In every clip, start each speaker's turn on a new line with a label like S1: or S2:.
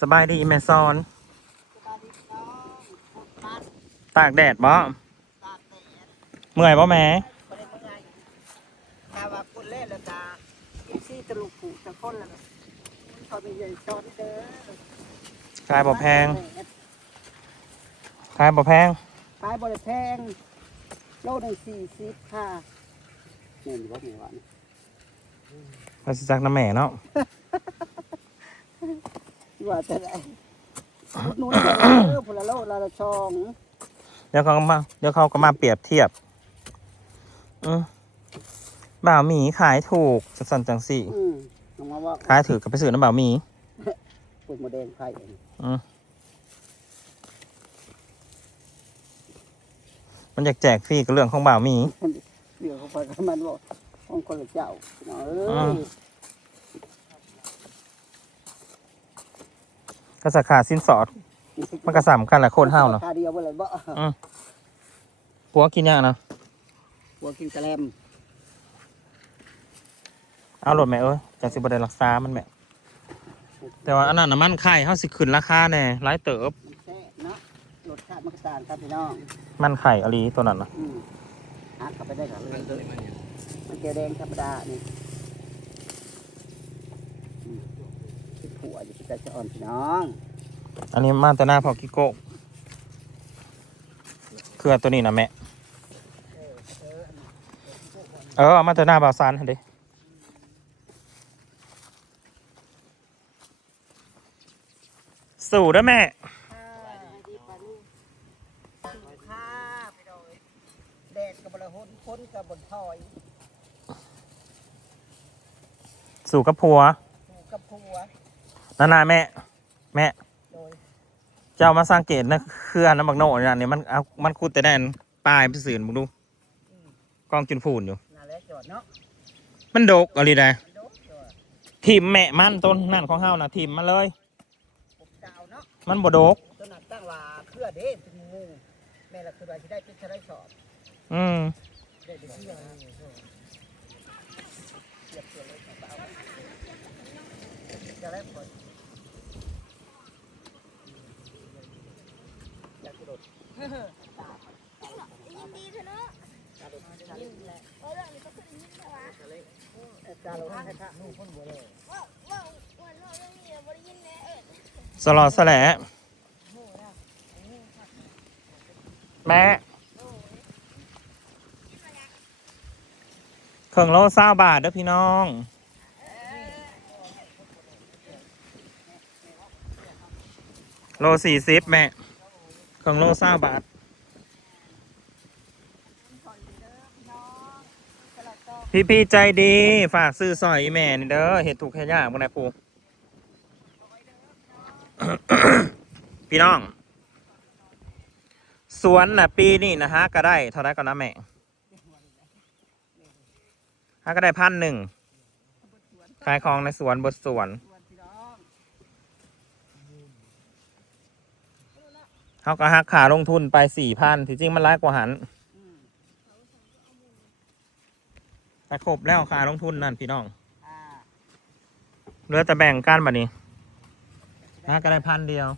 S1: สบายดีแม่ซอน
S2: สบายดีพี่น้องปลูกมัน
S1: ตากแดดบ่
S2: ตากแดด
S1: เมื่อยบ่แม่
S2: บ่ได้เมื่อยถ้าว่าคนเล่นแล้วก็กินซี่ตะลุกผูกตะคนแล้วก็เขามีใหญ่ซ้อนเด้อ
S1: ขายบ่แพงขายบ่แพง
S2: ขายบ่ได้แพง โลหนึงสี่สิบค่ะนี่มีบ่มีหวาน
S1: มาสิจักน้ำแม่เนาะ
S2: ว่าจะได้นุ่นเด้อพนละโลละละช่อง
S1: เดี๋ยวเขาก็มาเดี๋ยวเขาก็มาเปรียบเทียบอืมบ่าวหมีขายถูกจังสันจังสี่
S2: อืมลงมาว่า
S1: ขายถือกับไปซื้อน้ำบ่าวหมี
S2: ปลูกมะแดงไข่เอง
S1: อืมมันอยากแจกฟรีกับเรื่องของบ่าวหมี
S2: เดี๋ยวเขาไปกันมันบอกของคนละเจ้าพี่น้องเอ้
S1: อื
S2: ย
S1: ม ก็สาขาสิ้นสอด มันก็สำคัญแหละโคนเฮาเนาะ
S2: คาเดียวไปเลยบ่
S1: ปัวกินยากนะ
S2: หัวกินกระแลม
S1: เอาโหลดแม่เอ้ยจากสิบได้รักษามันแม่แต่ว่าอันนั้นน้ำมันไข่เฮาสิขึ้นราคาแน่หลายเติบ
S2: มันแซ่บเนาะรสชาติมันก็ต่างกันพี่น้อง
S1: มันไข่อลีตัวนั้นนะ
S2: อืมหักกลับไปได้กับเลยมันเกลือแดงธรรมดานี่อืมสิผัว อยู่ที่ใจจะอ่อนพี่น้อง
S1: อันนี้มาแต่หน้าพอกิโก้เครือตัวนี้นะแม่เออเอามาแต่หน้าบาวซานหั่นเดิสู่เด้อแม่
S2: ค่ะดีปาลูกค่ะพี่น้องเอ้ยแดดกับบละหนคนกับบนถอย
S1: สู่กับผัว
S2: ผูกกับผัว
S1: นานาแม่ แม่
S2: โดย
S1: เจ้ามาสังเกตนะเครือน้ำบักโน่เนี่ยนี่มันเอามันคูดแต่แดนปลายไปสื่นมึงดู
S2: อืม
S1: กองจุนพูนอยู่
S2: น่าแล้วจอดเนาะ
S1: มันดกอะไรได้
S2: มันโดดจอด
S1: ทีมแม่มันต้นนั่นของเฮานะทีมมาเลย
S2: ผมดาวเนาะ
S1: มันบ่ดก
S2: ตัวนั้นตั้งว่าเครือเด้เป็นงูแม่ละคือว่าที่ได้เป็นชะได้สอบ
S1: อืม
S2: ได้เป็นเชื่อนะเทียบเทียบเลยครับเอาจะได้ผลอยากกระโด
S3: ยินดีเถอะเนาะ
S2: กระโดดชาเล่นแหละ
S3: เออเรื่องนี้ก็คือยินดีวะ
S2: ชาเล่นเอ่อกาให้ค่ะนู่นพ่นบัวเลย
S3: ว่าว่าวันเราเรื่องนี้บริยินแน่เออ
S1: สลอดสแหละแม่เครื่องโลเศร้าบาทเด้อพี่น้องโลสี่สิบแม่ เครื่องโลเศร้าบาทพี่พี่ๆใจดี ฝากซื้อสอยอีแม่นี่เด้อเห็ดถูกแค่ยากบ่ได้ปูพี่น้อง สวนน่ะปีนี้นะฮะก็ได้เท่าไรก่อนนะแม่ฮะก็ได้พันหนึ่งขายของในสวนบทสวน
S2: ส่วนพี่น้อง
S1: เขาก็หักขาลงทุนไปสี่พันที่จริงมันร้ายกว่าหันแต่ครบแล้วขาลงทุนนั่นพี่น้องเหลือแต่แบ่งกันบัดนี้ฮะก็ได้พันเดียว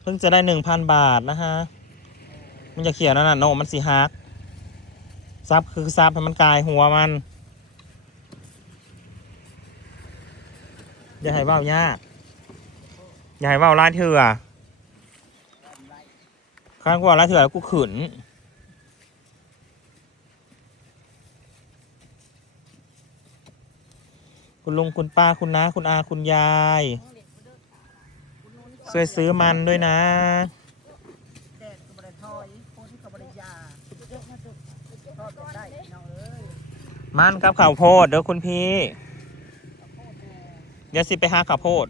S1: เพิ่งจะได้หนึ่งพันบาทนะฮะ มันจะเขียนนั่นน่ะโนมันสีฮักซับคือซับให้มันกลายหัวมัน อย่าให้เบ้ายาก อย่าให้เบ้าลายเถื่อ ข้างกว่าลายเถื่อแล้วกูขืนคุณลุงคุณป้าคุณน้าคุณอาคุณยายช่วยซื้อมันด้วยนะ
S2: แดดกับบริทอยคนกับบริยาทอดแบบได้พี่น้องเอ้ย
S1: มันกับข้าวโพดเด้อคุณพี่เดี๋ยวสิไปหาข้าวโพด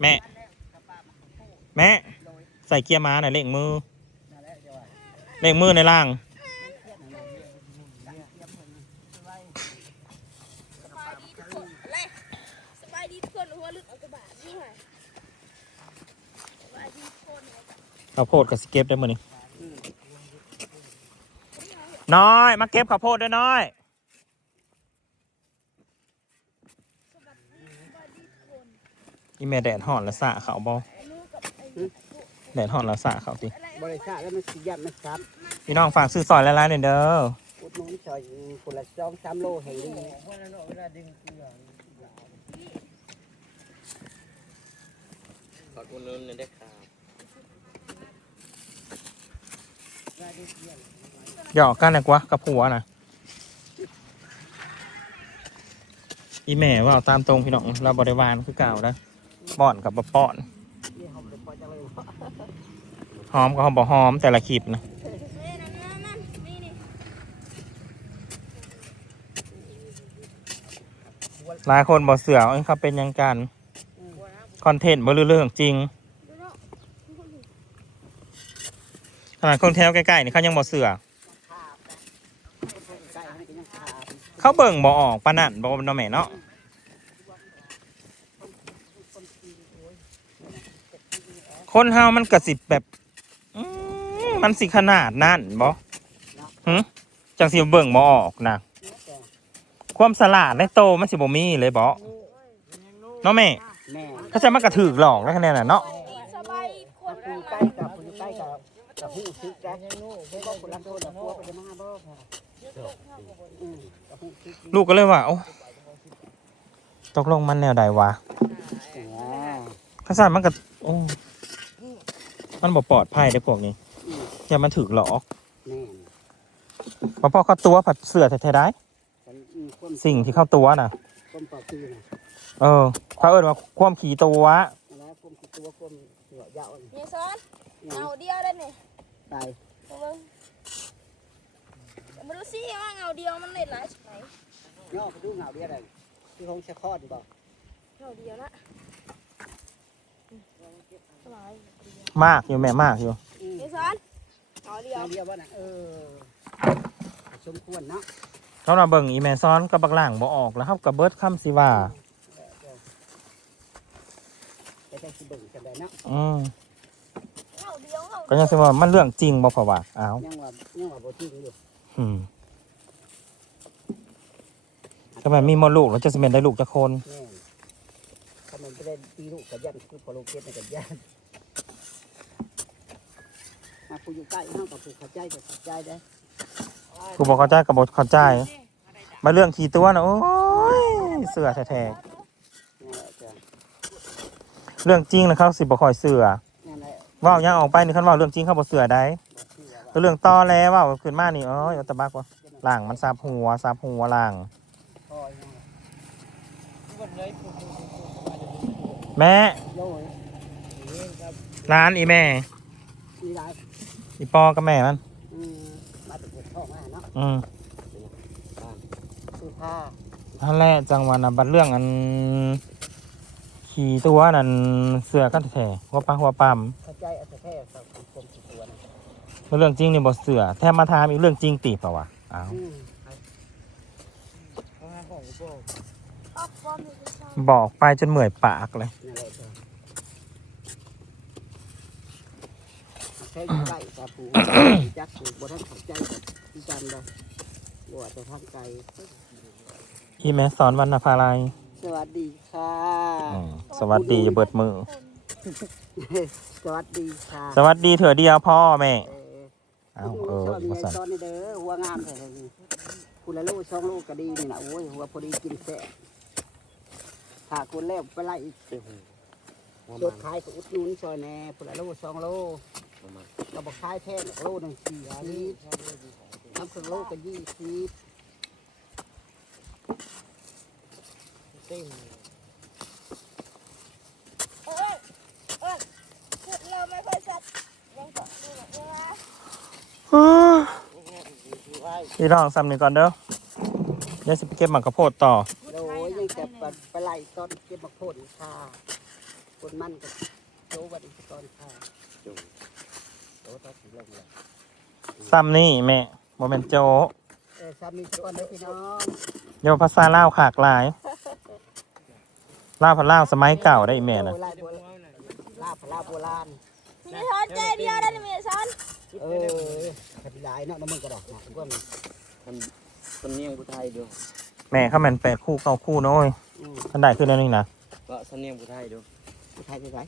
S1: แม่
S2: แล้วกับป้าม
S1: ส่เกียร์ม้าหน่อยเล่งมือ
S2: เล่
S1: งมือในล่าง
S2: เข่ามาครึ่ง
S3: อะไรสบายดีทุกคนหัวลึกเอากระบาดนี่หน่อยสบายดีทุกคน
S1: ข้าวโพดกับสเก็บได้มือนี่น้อย มาเก็บข้าวโพดด้วยน้อยอีแม่แดดห่อนและสะเขาบ่
S3: ลูกกับไอ้
S1: แดดห่อนและสะเขาติ
S3: อะไร
S2: บริษัทแล้วมันสิยันมันซับ
S1: พี่น้องฝากซื้อซอยละลายหน่อยเด้อ
S2: อุดหนุนซอยคนละสองสามโลแห่งนี้
S4: ฝากอุดหนุนหน่อยได้ครับ
S1: หยอกกันนะกวะกับผัวนะอีแม่ว่าเอาตามตรงพี่น้องเราบริวารคือเก่านะป้อนกับบป้อน
S2: นี่เขาเป็นพอจังเลย
S1: หอมกับหอมบ่หอมแต่ละคลิปนะหลายคนบอกเสือเอ้ยเขาเป็นยังกันคอนเทนต์บ่รู้เรื่องจริง
S3: ดูเนาะ
S1: ขนาดคนแถวใกล้ๆนี่เขายังบอกเสือเขาเบิ่งบ่ออกปานนั่นบ่ว่าเนาะแม่เนาะคนเฮามันกระสิบแบบ มมันสิขนาดนั่นบ่หึจังสิเบิ่งบ่ออกนะความสลาดในโตมันสิบ่มีเลยบ่เนาะแม่
S2: แม่
S1: ถ้าจะมันกระถือหลอกแล้วคะแนนน่ะเนาะ
S3: สบายคน
S2: ผู้
S3: ละ
S2: ใกล้กับผู้ใกล้กับกับผู้ซึกนะไม่ก็คนละโทษกับพวกไปจะมาบ่พออืมกับผู้ซึก
S1: ลูกก็เลยว่าโอ้ตกลงมันแนวใดวะ
S2: อ๋อ
S1: ถ้าสั่นมันก็โอ้มันบ่ปลอดภัยได้อพวกนี้ อย่ามันถือหลอก
S2: แม่น
S1: พอพอเข้าตัวผัดเสือแท้ๆได้
S2: กันอืมคน
S1: สิ่งที่เข้าตัวน่ะ
S2: คนเป่าคือนะ
S1: เออเขาเอิ้นว่าความขี่ตัว
S2: แล้วคนคือตัวคนหัวยาวนี่
S3: เนี่ยซ้อนเงาเดียวได้เนี่ย
S2: ตาย
S3: เอาเบิ่งแต่ไม่รู้สิว่าเงาเดียวมันเล็ดหลายไหน
S2: ย่อไปดูเงาเดียวเลยที่ห้องชะคอดบอก
S3: เงาเดียวนะหลาย
S1: มากอยู่แม่มากอยู่
S2: อืม
S3: เนี่ยซ้อน เงาเดียว
S2: เงาเดียวว่าน่ะเออสมควรเนาะ
S1: เขาเราเบิ่งอีแมซ้อนกับบักหล่างบ่ออกแล้วครับกับเบิร์ดคำสิว่า
S2: แต่ได้สิเบิ่งกันได้เนาะ
S1: อืม
S3: เงาเดียวเงา
S1: ก็ยังสิว่ามันเรื่องจริงบ่เพราะว่าอ้าว
S2: ยังว่ายังว่าบ่จริงอยู่
S1: อืมทำไมมีมดลูกแล้วจะสิเป็นได้ลูกจะคน
S2: แม่นถ้ามันไม่ได้ตีลูกกับยันคือพอลูกเก็บกับยัน มาผู้อยู่ใกล้ห้องกับผู้เข้าใจกับเข้าใจได้
S1: กูบอกเข้าใจกับบเข้าใจมาเรื่องขี่ตัวนะโอ้ยเสือแท้
S2: แหละจ้ะ
S1: ๆเรื่องจริงนะเขาสิบ่คอยเสือ
S2: นั่นแหละ
S1: เว่ายังออกไปนี่คันว่าเรื่องจริงเขาบ่เสือได้
S2: เรื่
S1: องต่อแล้วว่าขึ้นมานี่เอ้ยอตะบักวะล่างมันซับหัวซับหัวล่าง
S2: แม่
S1: ร้านอีแม่ อีปอกับแม่มัน
S2: อืมมาจากเก็บท้องมาเนาะ
S1: อืม
S2: ซื้อผ้า
S1: นั่นแหละจังหวะนะบัดเรื่องอัน ขี่ตัวนั่นเสือกันแท้ๆหัวปลาหัวปั๊ม
S2: เข้าใจอัตแท้กับกรมตัวนะ
S1: เรื่องจริงนี่บ่เสือแถมมาถามอีกเรื่องจริงตีเปล่าวะอ้าว
S2: อืม
S3: ออกฟอร์มอยู่ที่ซ้อน
S1: บอกไปจนเหมื่อยปากเลย
S2: นั่นแหละจ้ะ แค่อยู่ใกล้กับผู้จักผู้บ่ทันเข้าใจกับที่กันเลยบ่ว่าจะทางไกล
S1: อีแม่สอนวรรณภาลัย
S2: สวัสดีค่ะ
S1: อืมสวัสดีอย่าเบิดมือ
S2: สวัสดีค่ะ
S1: สวัสดีเถอะเดียวพ่อแม่
S2: เออ
S1: อ้าวเออ
S2: สวัสดี
S1: มา
S2: ไอ้
S1: สั่น
S2: ตอนนี้เด้อหัวงามแท้ๆนี่คุณละลูกช่องลูกก็ดีนี่นะโอ้ยหัวพอดีกินแซ่บถ้าคุณแล้วไปไล่อีก
S4: หัว
S2: จุ
S4: มั
S2: ด
S4: น
S2: ขายก็อุดหนุนซอยแหน่คุณละลูกสองโล
S4: หัวมัน
S2: เราบอกขายแท่งโลหนึ่งสี่สิบน้ำครึ่งโลก็ยี่สิบ
S3: เอ้ยเอ้ยพูดเราไม่ค่อยชัดยังเกาะดูหน่อยยังไง
S1: พี่น้องซ้ำนี่ก่อนเด้อเดี๋ยวสิไปเก็บหมากข้าวโพดต่อ
S2: โอ้ยยังจะไปไปไล่ตอนเก็บมะโพดอีกค่ะคนมันก็โจวันอีกตอนค่ะ
S1: ซ้ำนี่แม่โมเมนโจ
S2: เออสามีตัวนะพี่น้อง
S1: เดี๋ยวภาษาลาวขากหลายลาวพันลาวสมัยเก่าได้อีแม่นะ
S2: โอ้ยลายโบราณลาบลาบโบราณ
S3: มีช้อนใจเดียวได้ไหมช้อน
S2: เออขับลายเนาะน้ำมันกระดอกนะก็มี
S4: ทำสำเนียงผู้ไทยดู
S1: แม่ข้าแมนแปดคู่เก้าคู่เนอะโอ้ย
S2: อืม
S1: ทันได้ขึ้นแล้วนี่นะ
S4: ก็สำเนียงผู้ไทยดู
S2: ผู้ไทยไปไหน